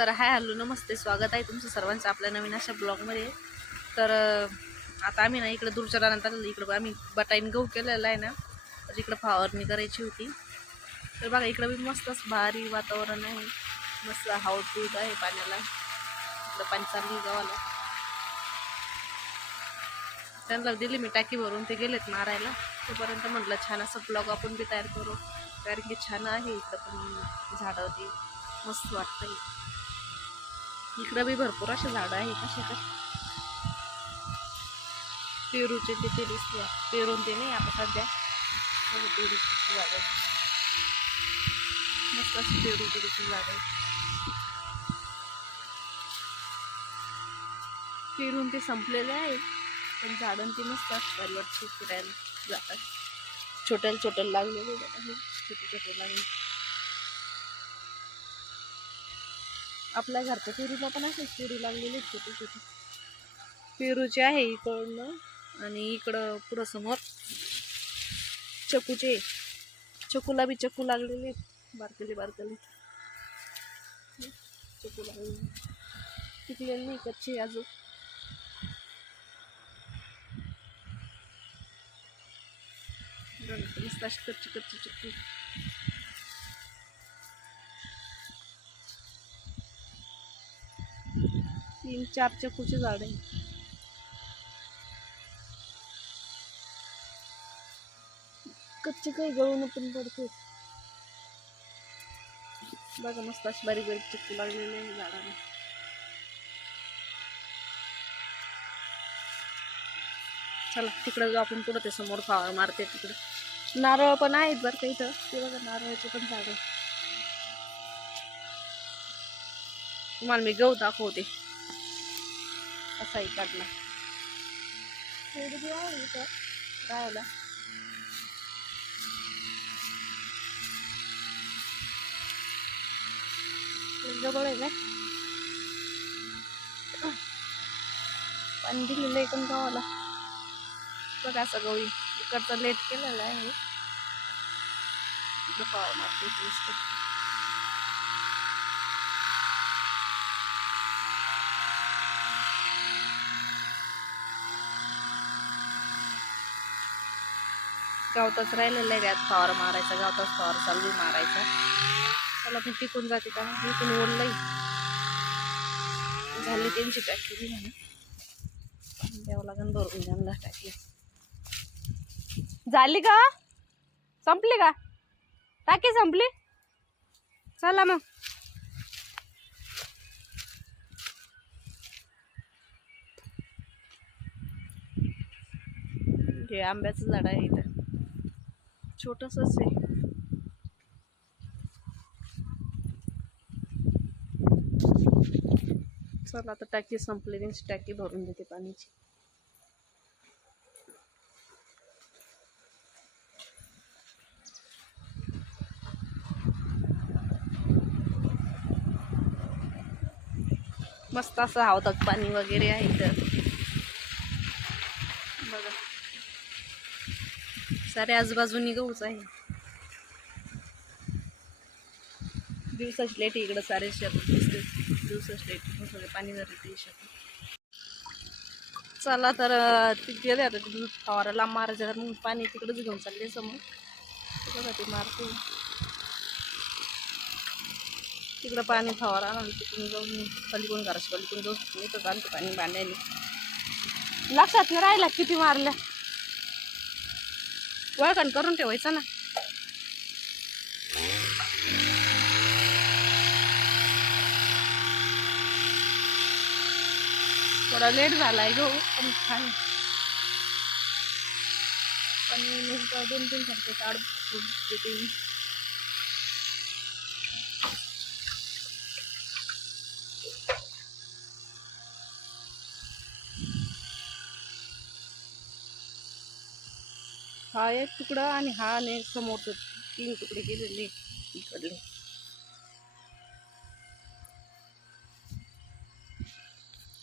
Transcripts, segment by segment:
तर hi hello नमस्ते, स्वागत आहे तुमचं सर्वांचं आपल्या नवीन अशा ब्लॉगमध्ये. तर आता आम्ही ना इकडे दूरच्या रानात इकडं आम्ही बटाईन गहू केलेला आहे ना, तर इकडं फवारणी करायची होती. तर बघा इकडं बी मस्तच भारी वातावरण आहे, मस्त हवा पित आहे पाण्याला. इकडं पाणी चालली गावाला. त्यांना दिली मी टाकी भरून, ते गेलेत मारायला. तोपर्यंत म्हटलं छान असं ब्लॉग आपण बी तयार करू, कारण की छान आहे इकडं पण झाडं ती मस्त वाटतं. इकडं बी भरपूर असे झाडं आहे. कसे पेरूचे तिथे दिसते, पेरून ते नाही आता सध्या पेरूची झाडं मस्त अशी पेरूची झाडं. पेरून ते संपलेले आहे, पण झाडं ती मस्त असतात वरची फिरायला जातात. छोट्याला लागलेले छोटे लागले. आपल्या घरच्या पेरूला पण असेच पेरू लागलेले छोटे पेरूचे आहे इकडनं. आणि इकडं पुढं समोर चकूला बी चकू लागलेले बारकले चकू लागलेले, पिकलेले नाही, कच्चे अजून. मस्त अशी कच्ची चक्की. 3-4 चक्कूचे झाड आहे. कच्चे काही गळून पण पडते. बघा मस्त अशी बारीक चक्कू लागलेले आहे झाडाला. चला तिकडं जाऊ आपण, पुढं ते समोर फवार मारते. तिकडं नारळ पण आहेत बरं का इथं. ते बघा नारळाचे पण झाड आहे. तुम्हाला मी गहू दाखवते असाही काढला. इथं राहायला जवळ आहे काय पाणी दिलेलं आहे पण गावाला. बघा असं गवळी इकडचं लेट केलेलं आहे. फवार मारते गोष्ट. गावताच राहिलेलं आहे, त्यात फवार मारायचा. गावताच फवार चालू मारायचा. चला मी टिकून जाते का इथून ओढलंय. झाली त्यांची पॅकेज म्हणून द्यावं लागेल भरून त्यांना टाकी. झाली का, संपली का टाकी? संपली. चला मग. हे आंब्याचं झाड आहे इथं, छोटसच आहे. चला आता टाकी संपली, त्यांची टाकी भरून देते पाण्याची. मस्त असं हवातात पाणी वगैरे आहे इथं. बघा सारे आजूबाजूनी गहूच आहे. दिवसाची लेट इकडं सारे शेतात दिसते. दिवसाची लेट सगळे पाणी जाते शेतात. चला तर ते गेले आता तिथून फवाराला मारायचं, मग पाणी तिकडंच घेऊन चालले समोर. बघा ते मारते तिकडं पाणी फवारा आणि तिकडून जाऊन पलीकडून घराच्या पलीकडून जाऊन इथं आणतो पाणी बांधायला. लक्षात नाही राहिला किती मारल्या, वळखण करून ठेवायचं ना. थोडा लेट झालाय गो, पण छान. पण 2-3 सारखे काढ देते. हा एक तुकडा आणि हा आणि समोरचे 3 तुकडे केलेले इकडले.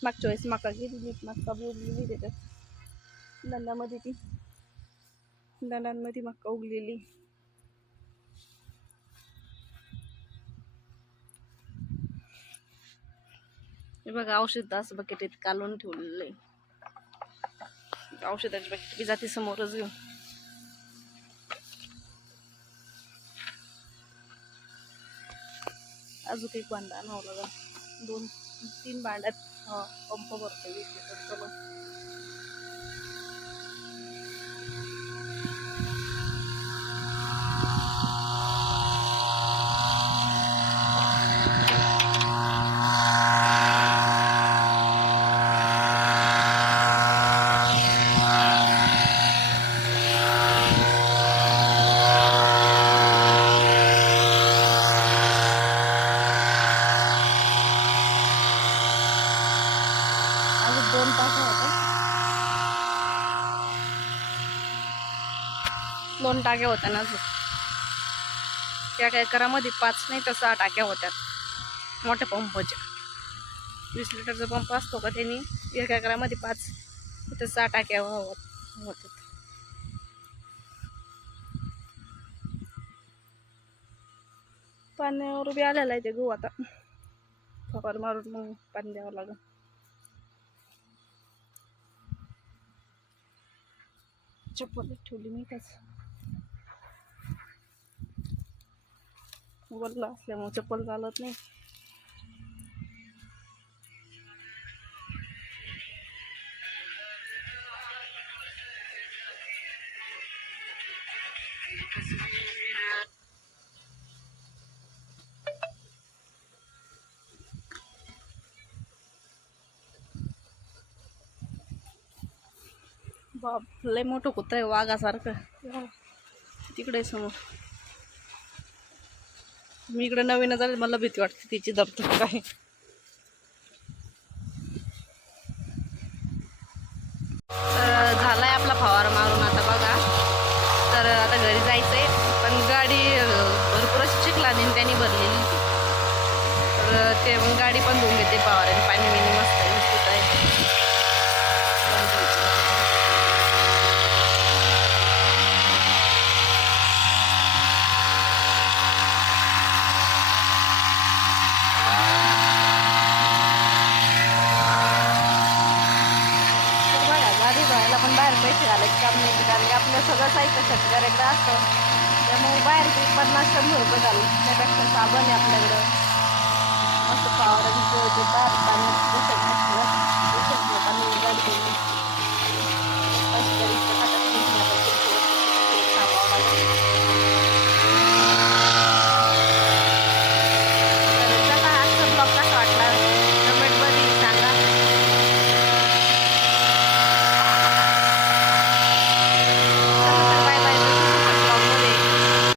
मागच्या वेळेस मका गेलेली, मका बी उगलेली त्याच्यात दंडामध्ये. ती दंडांमध्ये मका उगलेली. हे बघा औषध असं बकेट कालवून ठेवलेलं आहे. औषधाची बकेट बी जाते समोरच घेऊन. अजून एक भांडा आणावं लागेल. 2-3 भांड्यात पंप भरतो 20 लिटर. दोन टाक्या होत्या ना. अजून त्या काय एकरामध्ये 5 नाही तर 6 टाक्या होत्या मोठ्या पंपाच्या. 20 लिटरचा पंप असतो का, त्यांनी एका एकरामध्ये 5 तर 6 टाक्या होतात. पाण्यावर बी आलेला आहे ते गहू. आता फवार मारून मग पाणी द्यावं लागेल. चप्पल ठेवली मी त्याच वरला असल्यामुळे चप्पल चालत नाही. बाप, लय मोठं कुत्रा आहे वाघासारखं तिकडे समोर. मी इकडे नवीन झाले, मला भीती वाटते तिची दबतो काय. तर झालाय आपला फवारा मारून आता बघा. तर आता घरी जायचंय, पण गाडी भरपूरच चिखला आणि त्यांनी भरलेली होती. तर ते मग गाडी पण धुवून घेते फवाऱ्याने. पाणी बिणी मस्त आहे. गाडी धुवायला पण बाहेर पैसे घालायचे काम नाही, कारण आपलं सगळं साहित्य शेतकऱ्याकडे असतं. त्यामुळे बाहेर 50-100 रुपये घालून त्यापेक्षा साबण आहे आपल्याकडं. मस्त फवारा बाहेर